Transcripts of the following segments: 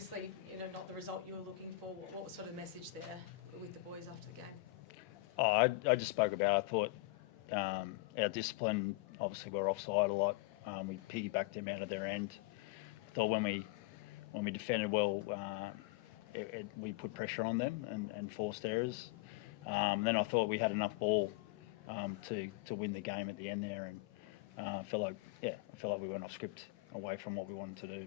obviously, not the result you were looking for. What was sort of the message there with the boys after the game? I just spoke about, I thought our discipline, obviously we're offside a lot. We piggybacked them out of their end. I thought when we defended well, we put pressure on them and forced errors. Then I thought we had enough ball to win the game at the end there, and I felt like we went off script away from what we wanted to do.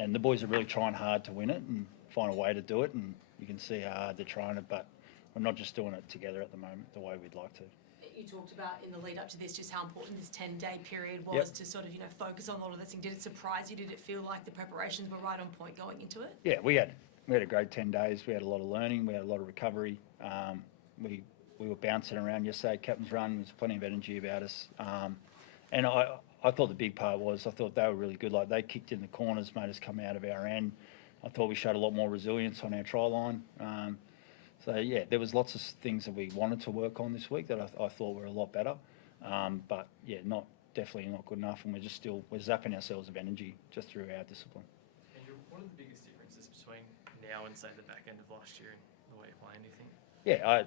And the boys are really trying hard to win it and find a way to do it, and you can see how hard they're trying it, but we're not just doing it together at the moment the way we'd like to. You talked about in the lead up to this just how important this 10-day period was. Yep. To sort of focus on all of this thing. Did it surprise you? Did it feel like the preparations were right on point going into it? Yeah, we had a great 10 days. We had a lot of learning. We had a lot of recovery. We were bouncing around yesterday. Captain's run. There's plenty of energy about us. And I thought the big part was I thought they were really good. Like they kicked in the corners, made us come out of our end. I thought we showed a lot more resilience on our try line. So yeah, there was lots of things that we wanted to work on this week that I thought were a lot better. But yeah, definitely not good enough, and we're zapping ourselves of energy just through our discipline. Andrew, what are the biggest differences between now and say the back end of last year and the way you're playing, do you think? Yeah,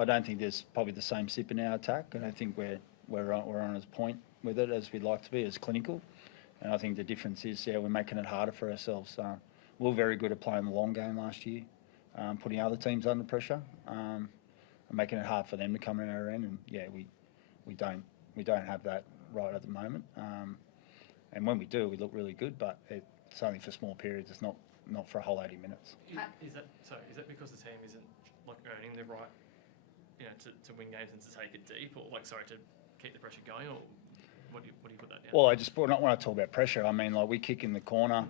I don't think there's probably the same sip in our attack. I don't think we're on as point with it as we'd like to be, as clinical. And I think the difference is, we're making it harder for ourselves. We were very good at playing the long game last year, putting other teams under pressure, and making it hard for them to come in our end. And yeah, we don't have that right at the moment. And when we do, we look really good, but it's only for small periods. It's not for a whole 80 minutes. Is that because the team isn't like earning the right, to win games and to take it deep, or to keep the pressure going, or what do you put that down? Well, when I talk about pressure, I mean like we kick in the corner,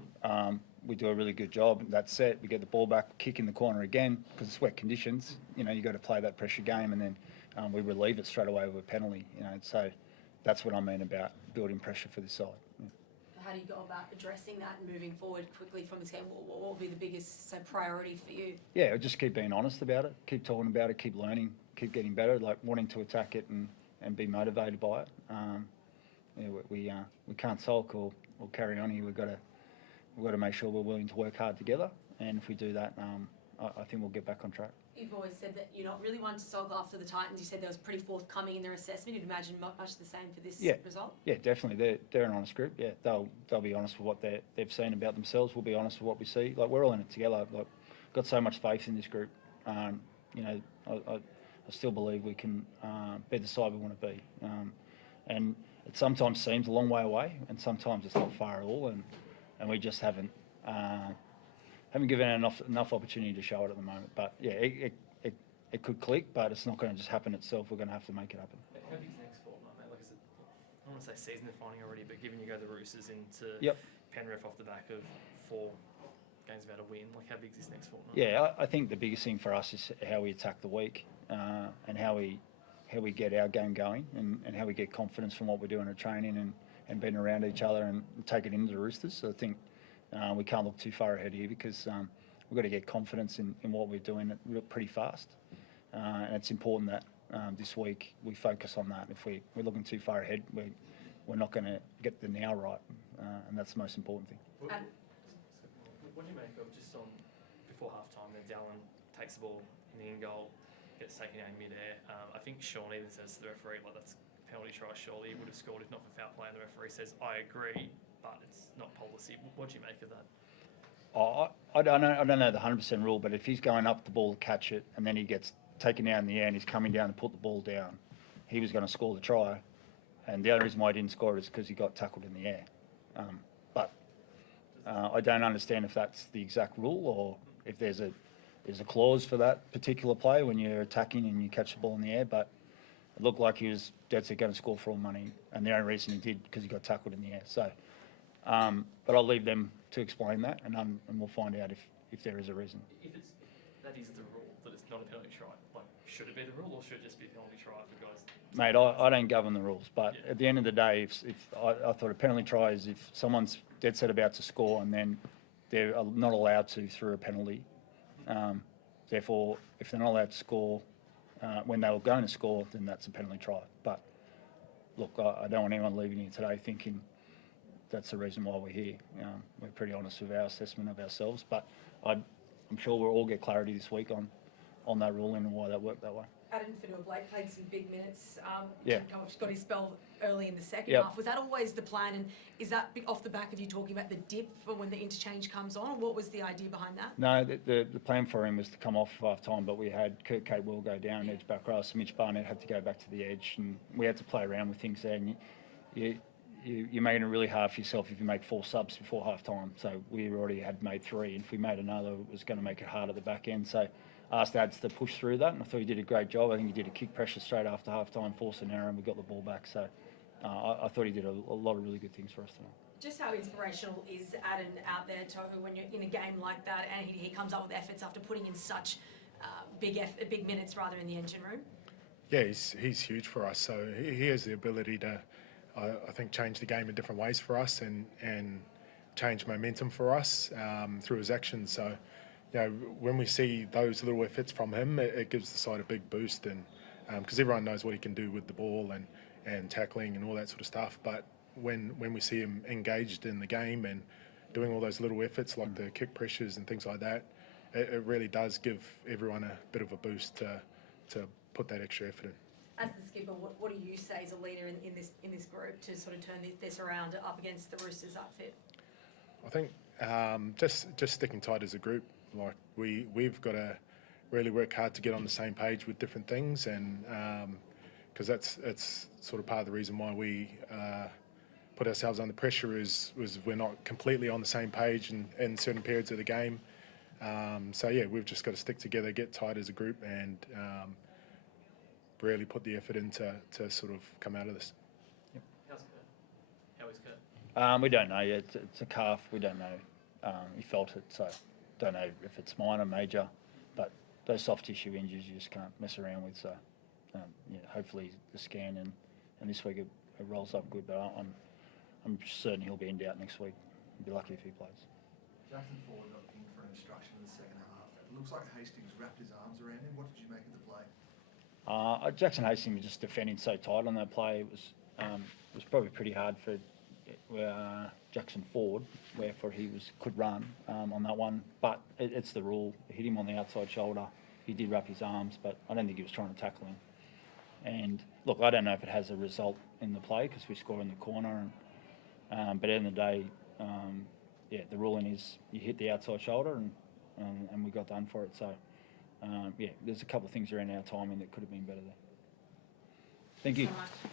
we do a really good job. That's set. We get the ball back, kick in the corner again because it's wet conditions. You got to play that pressure game, and then we relieve it straight away with a penalty. So that's what I mean about building pressure for this side. Yeah. How do you go about addressing that and moving forward quickly from this game? What will be the biggest priority for you? Yeah, just keep being honest about it, keep talking about it, keep learning, keep getting better, like wanting to attack it and be motivated by it. We can't sulk or carry on here. We've got to make sure we're willing to work hard together, and if we do that, I think we'll get back on track. You've always said that you're not really one to sulk after the Titans. You said that was pretty forthcoming in their assessment. You'd imagine much the same for this result? Yeah, definitely. They're an honest group. Yeah, they'll be honest with what they've seen about themselves. We'll be honest with what we see. Like, we're all in it together. Like, got so much faith in this group. I still believe we can be the side we want to be. And it sometimes seems a long way away, and sometimes it's not far at all. And we just haven't given it enough opportunity to show it at the moment. But yeah, it could click, but it's not going to just happen itself. We're going to have to make it happen. How big's next fortnight, mate? Like I said, I don't want to say season defining already, but given you go the Roosters into Penrith off the back of 4 games without a win, like how big's this next fortnight? Yeah, I think the biggest thing for us is how we attack the week, and how we get our game going, and how we get confidence from what we're doing at training and being around each other and take it into the Roosters. So I think we can't look too far ahead here because we've got to get confidence in what we're doing pretty fast. And it's important that this week we focus on that. If we're looking too far ahead, we're not going to get the now right, and that's the most important thing. What do you make of just on before half time that Dallin takes the ball in the end goal, gets taken out in mid-air? I think Sean even says to the referee, like, that's a penalty try, surely he would have scored if not for foul play, and the referee says, I agree, but it's not policy. What do you make of that? I don't know the 100% rule, but if he's going up the ball to catch it and then he gets taken out in the air and he's coming down to put the ball down, he was going to score the try. And the only reason why he didn't score it is because he got tackled in the air. But I don't understand if that's the exact rule or if there's a clause for that particular play when you're attacking and you catch the ball in the air. But it looked like he was dead set going to score for all money, and the only reason he did because he got tackled in the air. So, but I'll leave them to explain that, and we'll find out if there is a reason. If that is the rule, that it's not a penalty try, like, should it be the rule or should it just be a penalty try for guys? Mate, I don't govern the rules, but at the end of the day, if I thought a penalty try is if someone's dead set about to score and then they're not allowed to through a penalty. Therefore, if they're not allowed to score when they were going to score, then that's a penalty try. But look, I don't want anyone leaving here today thinking that's the reason why we're here. We're pretty honest with our assessment of ourselves, but I'm sure we'll all get clarity this week on that ruling and why that worked that way. Addin Fonua-Blake played some big minutes. Yeah. Got his spell early in the second Yep. half. Was that always the plan? And is that off the back of you talking about the dip for when the interchange comes on? Or what was the idea behind that? No, the plan for him was to come off half time, but we had Kurt Capewell go down edge back row, so Mitch Barnett had to go back to the edge, and we had to play around with things there. And you're making it really hard for yourself if you make 4 subs before half time. So we already had made 3, and if we made another, it was going to make it hard at the back end. So I asked Ads to push through that, and I thought he did a great job. I think he did a kick pressure straight after half time, forced an error, and we got the ball back. So I thought he did a lot of really good things for us tonight. Just how inspirational is Addin out there, Tohu, when you're in a game like that and he comes up with efforts after putting in such big minutes rather in the engine room? Yeah, he's huge for us. So he has the ability to, I think, change the game in different ways for us and change momentum for us through his actions. So, you know, when we see those little efforts from him, it gives the side a big boost, and because everyone knows what he can do with the ball and tackling and all that sort of stuff. But when we see him engaged in the game and doing all those little efforts like the kick pressures and things like that, it really does give everyone a bit of a boost to put that extra effort in. As the skipper, what do you say as a leader in this group to sort of turn this around up against the Roosters outfit? I think just sticking tight as a group. Like we've got to really work hard to get on the same page with different things, and because it's sort of part of the reason why we put ourselves under pressure was we're not completely on the same page in certain periods of the game. So yeah, we've just got to stick together, get tight as a group, and really put the effort in to sort of come out of this. How's Kurt? How is Kurt? We don't know yet. It's a calf. We don't know. He felt it, so don't know if it's minor, major. But those soft tissue injuries you just can't mess around with. So yeah, hopefully the scan and this week it rolls up good. But I'm certain he'll be in doubt next week. I'd be lucky if he plays. Jackson Ford got in for an obstruction in the second half. It looks like Hastings wrapped his arms around him. What did you make of the play? Jackson Hastings was just defending so tight on that play. It was probably pretty hard for Jackson Ford, wherefore he could run on that one. But it's the rule. It hit him on the outside shoulder. He did wrap his arms, but I don't think he was trying to tackle him. And look, I don't know if it has a result in the play because we score in the corner. But at the end of the day, yeah, the ruling is you hit the outside shoulder, and we got done for it. So. Yeah, there's a couple of things around our timing that could have been better there. Thank you. So much.